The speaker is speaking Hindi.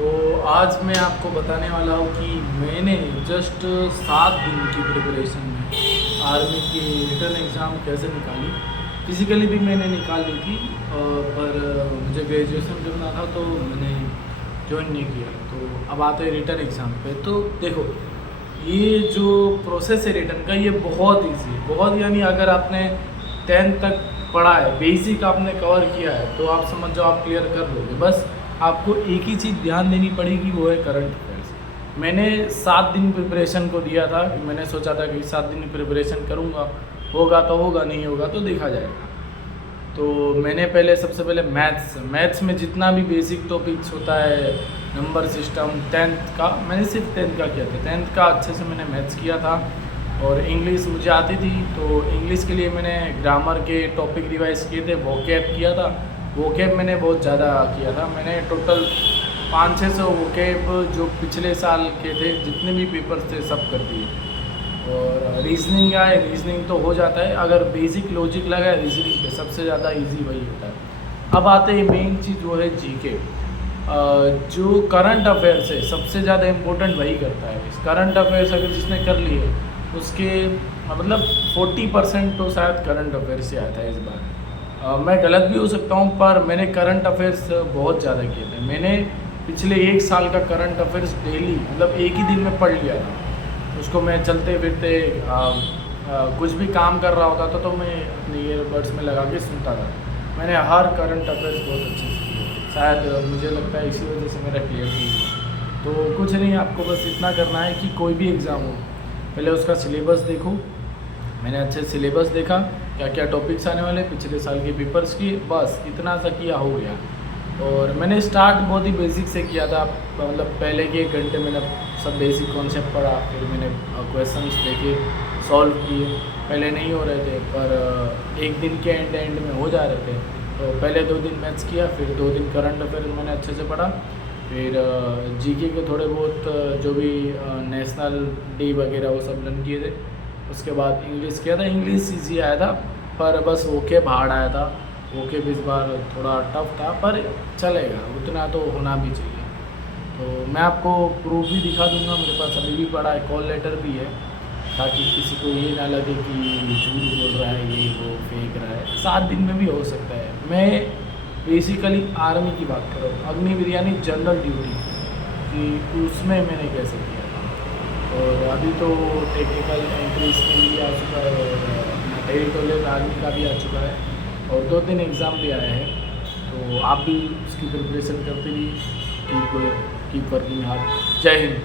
तो आज मैं आपको बताने वाला हूँ कि मैंने जस्ट 7 दिन की प्रिपरेशन में आर्मी की रिटर्न एग्ज़ाम कैसे निकाली। फिज़िकली भी मैंने निकाल ली थी पर मुझे ग्रेजुएशन करना था तो मैंने ज्वाइन नहीं किया। तो अब आते हैं रिटर्न एग्ज़ाम पे। तो देखो, ये जो प्रोसेस है रिटर्न का, ये बहुत ईजी है, बहुत। यानी अगर आपने 10th तक पढ़ा है, बेसिक आपने कवर किया है, तो आप समझ जाओ आप क्लियर कर लोगे। बस आपको एक ही चीज़ ध्यान देनी पड़ेगी, वो है करंट अफेयर्स। मैंने 7 दिन प्रिपरेशन को दिया था। मैंने सोचा था कि 7 दिन प्रिपरेशन करूँगा, होगा तो होगा, नहीं होगा तो देखा जाएगा। तो मैंने पहले सबसे पहले मैथ्स में जितना भी बेसिक टॉपिक्स होता है, नंबर सिस्टम, 10th का, मैंने सिर्फ 10th का किया था। 10th का अच्छे से मैंने मैथ्स किया था। और इंग्लिश मुझे आती थी, तो इंग्लिश के लिए मैंने ग्रामर के टॉपिक रिवाइज किए थे, वोकैब किया था। वोकैब मैंने बहुत ज़्यादा किया था। मैंने टोटल 500-600 वोकैब जो पिछले साल के थे, जितने भी पेपर्स थे, सब कर दिए। और रीजनिंग आए, रीजनिंग तो हो जाता है। अगर बेसिक लॉजिक लगा है रीजनिंग पे, सबसे ज़्यादा इजी वही होता है। अब आते हैं मेन चीज़, वो है जीके। जो करंट अफेयर्स है, सबसे ज़्यादा इम्पोर्टेंट वही करता है। करंट अफेयर्स अगर जिसने कर लिए, उसके मतलब 40% तो शायद करंट अफेयर्स से आता है इस बार। मैं गलत भी हो सकता हूँ, पर मैंने करंट अफेयर्स बहुत ज़्यादा किए थे। मैंने पिछले 1 साल का करंट अफेयर्स डेली, मतलब एक ही दिन में पढ़ लिया था। उसको मैं चलते फिरते कुछ भी काम कर रहा होता था तो मैं अपने ईयरबड्स में लगा के सुनता था। मैंने हर करंट अफेयर्स बहुत अच्छे से किए। शायद मुझे लगता है इसी वजह से मेरा क्लियर नहीं हुआ। तो कुछ नहीं, आपको बस इतना करना है कि कोई भी एग्ज़ाम हो, पहले उसका सिलेबस देखो। मैंने अच्छे सिलेबस देखा, क्या क्या टॉपिक्स आने वाले, पिछले साल के पेपर्स की, बस इतना सा किया, हो गया। और मैंने स्टार्ट बहुत ही बेसिक से किया था। मतलब पहले के 1 घंटे मैंने सब बेसिक कॉन्सेप्ट पढ़ा, फिर मैंने क्वेश्चंस देखे, सॉल्व किए। पहले नहीं हो रहे थे, पर एक दिन के एंड में हो जा रहे थे। तो पहले 2 दिन मैथ्स किया, फिर 2 दिन करंट अफेयर मैंने अच्छे से पढ़ा। फिर जीके के थोड़े बहुत जो भी नेशनल डे वगैरह वो सब लर्न किए थे। उसके बाद इंग्लिश किया था। इंग्लिश ईजी आया था, पर बस ओके हार्ड आया था। ओके इस बार थोड़ा टफ था, पर चलेगा, उतना तो होना भी चाहिए। तो मैं आपको प्रूफ भी दिखा दूंगा, मेरे पास अभी भी पड़ा है, कॉल लेटर भी है, ताकि किसी को ये ना लगे कि झूठ बोल रहा है, ये वो फेंक रहा है। 7 दिन में भी हो सकता है। मैं बेसिकली आर्मी की बात कर रहा हूँ, अग्निवीर यानी जनरल ड्यूटी कि उसमें मैंने कैसे किया था। और अभी तो टेक्निकल एंट्रीज के लिए आ चुका है, और टेरिटोरियल आर्मी का भी आ चुका है, और 2-3 एग्ज़ाम भी आए हैं। तो आप भी उसकी प्रिपरेशन करते रहिए। Keep working hard. जय हिंद।